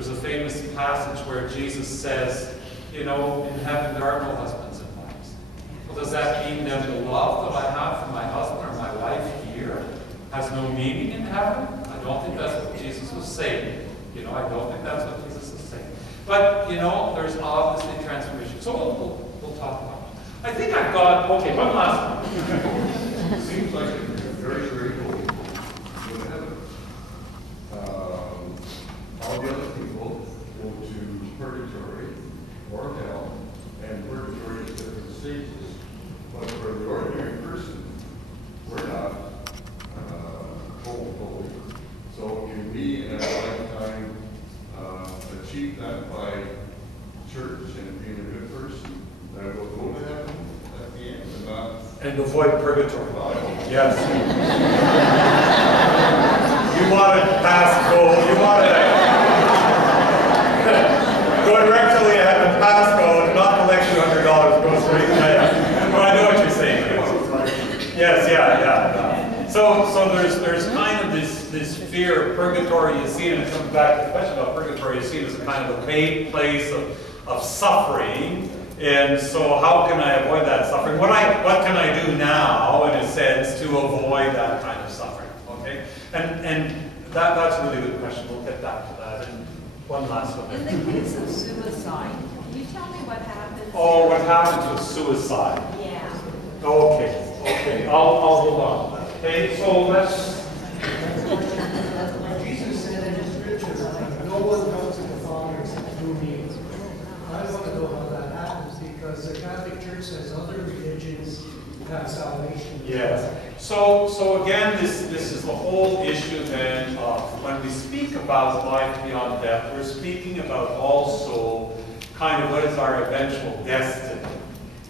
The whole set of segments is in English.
There's a famous passage where Jesus says, you know, in heaven there are no husbands and wives. Well, does that mean that the love that I have for my husband or my wife here has no meaning in heaven? I don't think that's what Jesus was saying. You know, I don't think that's what Jesus is saying. But, you know, there's obviously transformation. So we'll talk about it. I think I've got, okay, one last one. It seems like a very, very cool in heaven. All the other people go to purgatory or hell, and purgatory is different stages. But for the ordinary person, we're not holy. So can we in our lifetime achieve that by church and being a good person that will go to heaven at the end and not and avoid purgatory. Yes. You want to pass go. You want to go directly ahead and pass go, not collect $200, go straight to heaven. Well, I know what you're saying. Yes, yeah. So there's kind of this fear of purgatory. You see, and it comes back to the question about purgatory. You see it as a kind of a paid place of suffering. And so how can I avoid that suffering? What can I do now, in a sense, to avoid that kind of suffering? Okay? And that's a really good question. We'll get back to that. And one last one. In the case of suicide, can you tell me what happens? Oh, what happens with suicide? Yeah. Okay. I'll hold on. Okay, so let's... Jesus said in the scripture, no one comes to the Father except through me. I want to know how that happens because the Catholic Church says other religions have salvation. Yes. So again, this is the whole issue then of when we speak about life beyond death, we're speaking about also kind of what is our eventual destiny.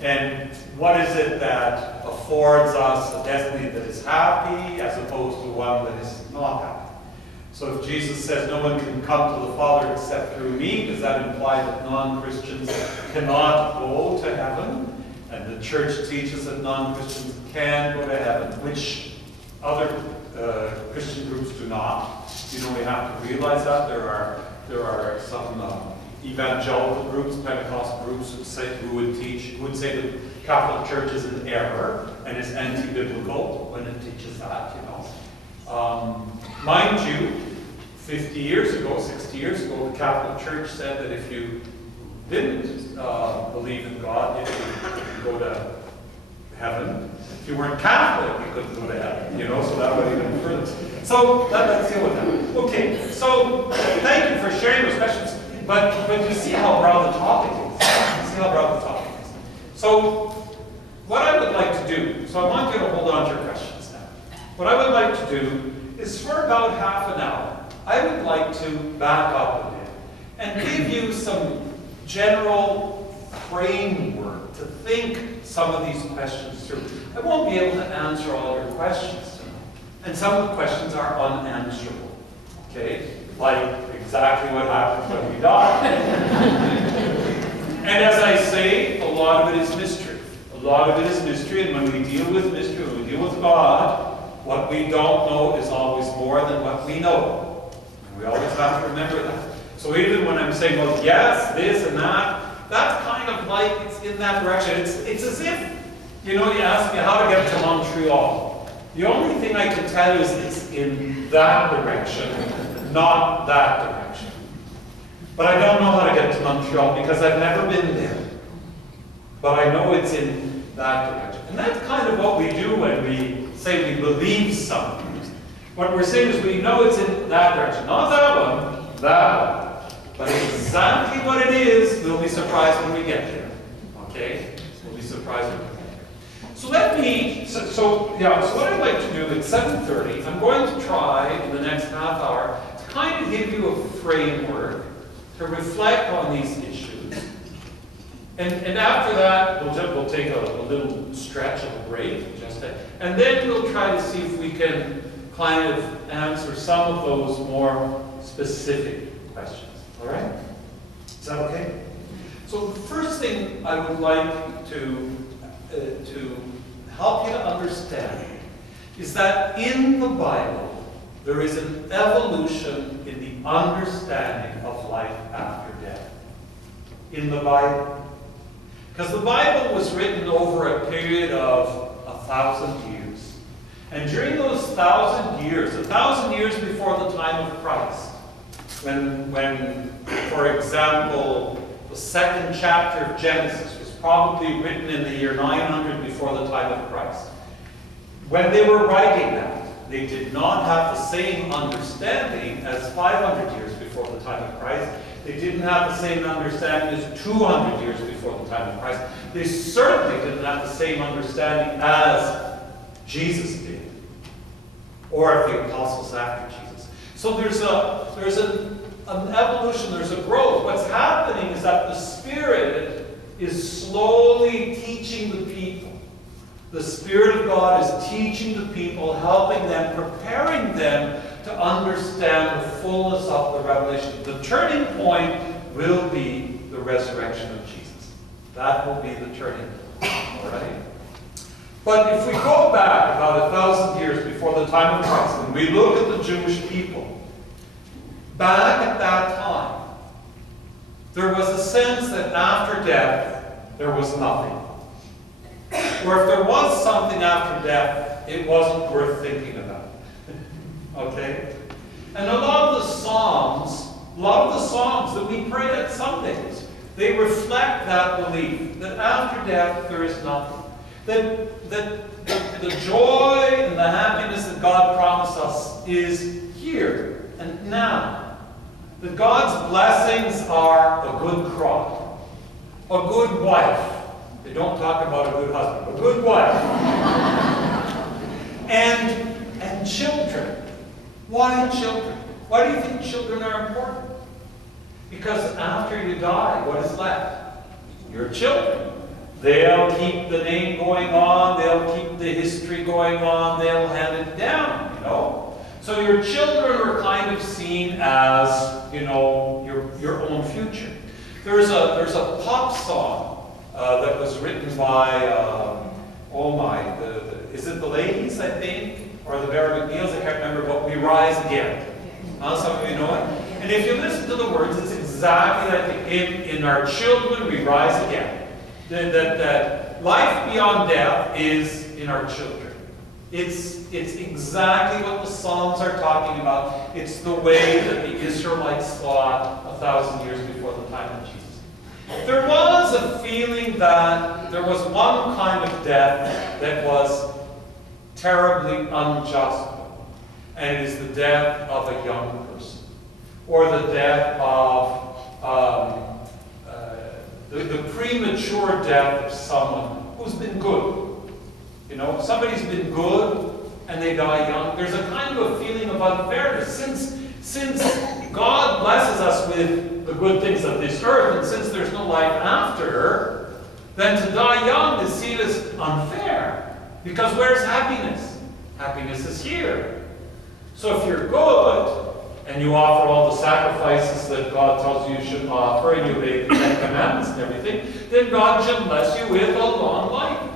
And what is it that affords us a destiny that is happy as opposed to one that is not happy? So if Jesus says no one can come to the Father except through me, does that imply that non-Christians cannot go to heaven? And the church teaches that non-Christians can go to heaven, which other Christian groups do not. You know, we have to realize that there are some evangelical groups, Pentecostal groups who would say that Catholic Church is in error and is anti-biblical when it teaches that, you know. Mind you, 50 years ago, 60 years ago, the Catholic Church said that if you didn't believe in God, you could go to heaven. If you weren't Catholic, you couldn't go to heaven, you know, so that would even further. So let's deal with that. Okay, so thank you for sharing those questions. But you see how broad the topic is. So what I would like to do, so I want you to hold on to your questions now. What I would like to do is for about half an hour, I would like to back up a bit and give you some general framework to think some of these questions through. I won't be able to answer all your questions tonight. And some of the questions are unanswerable. Okay? Like exactly what happens when we die. And as I say, a lot of it is mystery. A lot of it is mystery, and when we deal with mystery, when we deal with God, what we don't know is always more than what we know. And we always have to remember that. So even when I'm saying, well, yes, this and that, that's kind of like it's in that direction. It's as if, you know, you ask me how to get to Montreal. The only thing I can tell you is it's in that direction, not that direction. But I don't know how to get to Montreal because I've never been there. But I know it's in that direction. And that's kind of what we do when we say we believe something. What we're saying is we know it's in that direction. Not that one, that one. But exactly what it is, we'll be surprised when we get there. Okay? We'll be surprised when we get there. So let me, so what I'd like to do at 7:30, I'm going to try in the next half hour to kind of give you a framework to reflect on these issues. And after that, we'll take a little stretch of a break, and then we'll try to see if we can kind of answer some of those more specific questions. All right? Is that okay? So the first thing I would like to help you to understand is that in the Bible, there is an evolution in the the understanding of life after death in the Bible. Because the Bible was written over a period of 1,000 years. And during those 1,000 years, 1,000 years before the time of Christ, when, for example, the second chapter of Genesis was probably written in the year 900 before the time of Christ. When they were writing that, they did not have the same understanding as 500 years before the time of Christ. They didn't have the same understanding as 200 years before the time of Christ. They certainly didn't have the same understanding as Jesus did, or the apostles after Jesus. So there's an evolution, there's a growth. What's happening is that the Spirit is slowly teaching the people. The Spirit of God is teaching the people, helping them, preparing them to understand the fullness of the revelation. The turning point will be the resurrection of Jesus. That will be the turning point. All right? But if we go back about 1,000 years before the time of Christ, and we look at the Jewish people, back at that time, there was a sense that after death, there was nothing. Or if there was something after death, it wasn't worth thinking about. Okay? And a lot of the Psalms that we pray at Sundays, they reflect that belief that after death there is nothing. That the joy and the happiness that God promised us is here and now. That God's blessings are a good crop, a good wife. They don't talk about a good husband, a good wife. and children. Why children? Why do you think children are important? Because after you die, what is left? Your children. They'll keep the name going on, they'll keep the history going on, they'll hand it down, you know. So your children are kind of seen as, you know, your own future. There's a pop song that was written by, is it the Ladies, I think? Or the Barry McNeils, I can't remember, but We Rise Again. Some of you know it. And if you listen to the words, it's exactly like in our children we rise again. That life beyond death is in our children. It's exactly what the Psalms are talking about. It's the way that the Israelites thought 1,000 years before the time of Jesus. There was a feeling that there was one kind of death that was terribly unjust, and it is the death of a young person, or the death of the premature death of someone who's been good. You know, somebody's been good and they die young. There's a kind of a feeling of unfairness. Since God blesses us with the good things of this earth, and since there's no life after, then to die young is seen as unfair. Because where's happiness? Happiness is here. So if you're good, and you offer all the sacrifices that God tells you should offer, and you obey the Ten Commandments and everything, then God should bless you with a long life.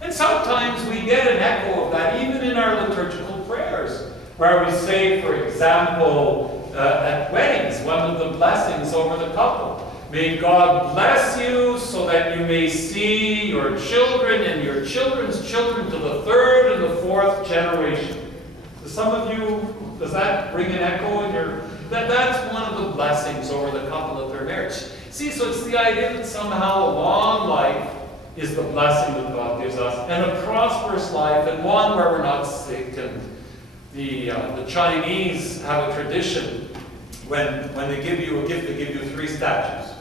And sometimes we get an echo of that even in our liturgical prayers, where we say, for example, at weddings, one of the blessings over the couple, may God bless you so that you may see your children and your children's children to the third and the fourth generation. To some of you, does that bring an echo in your... That's one of the blessings over the couple of their marriage. See, so it's the idea that somehow a long life is the blessing that God gives us, and a prosperous life, and one where we're not sick. And the Chinese have a tradition, when they give you a gift, they give you 3 statues.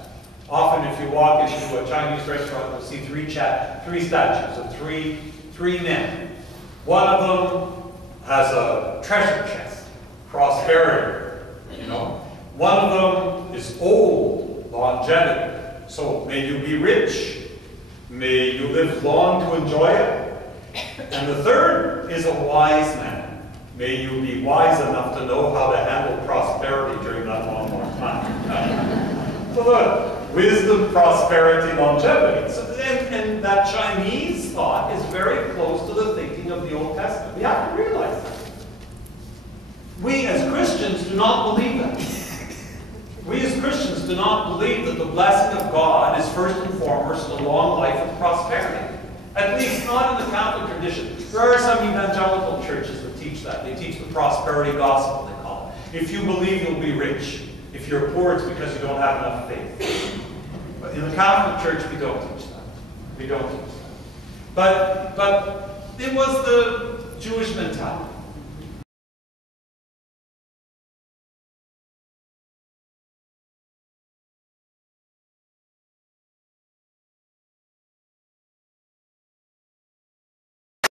Often if you walk into a Chinese restaurant, you'll see 3 statues of three men. One of them has a treasure chest, prosperity, you know. One of them is old, longevity. So may you be rich, may you live long to enjoy it. And the third is a wise man. May you be wise enough to know how to handle prosperity during that long, long time. So look, wisdom, prosperity, longevity. So, and that Chinese thought is very close to the thinking of the Old Testament. We have to realize that. We as Christians do not believe that. We as Christians do not believe that the blessing of God is first and foremost a long life of prosperity. At least not in the Catholic tradition. There are some evangelical churches that teach that. They teach the prosperity gospel, they call it. If you believe, you'll be rich. If you're poor, it's because you don't have enough faith. But in the Catholic Church, we don't teach that. We don't teach that. But it was the Jewish mentality.